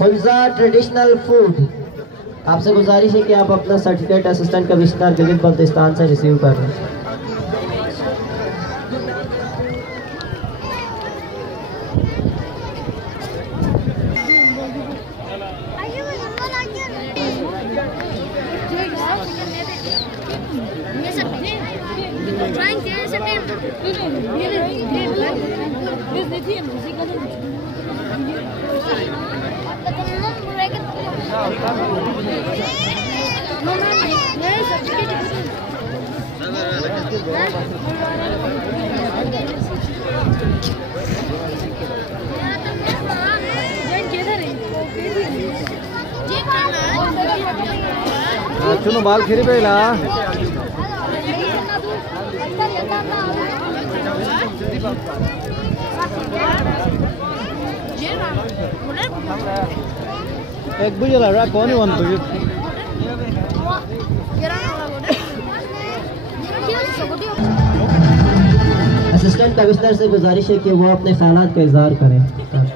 हुल्जा traditional food. आपसे गुजारिश है कि आप अपना certificate assistant commissioner Gilgit Baltistan से रिसीव कर लें। चुनो बाल खेरी पेला एक बुझे लग रहा कौन ही बनता है। असिस्टेंट कमिश्नर से गुजारिश है कि वो अपने ख्यालात का इजहार करें।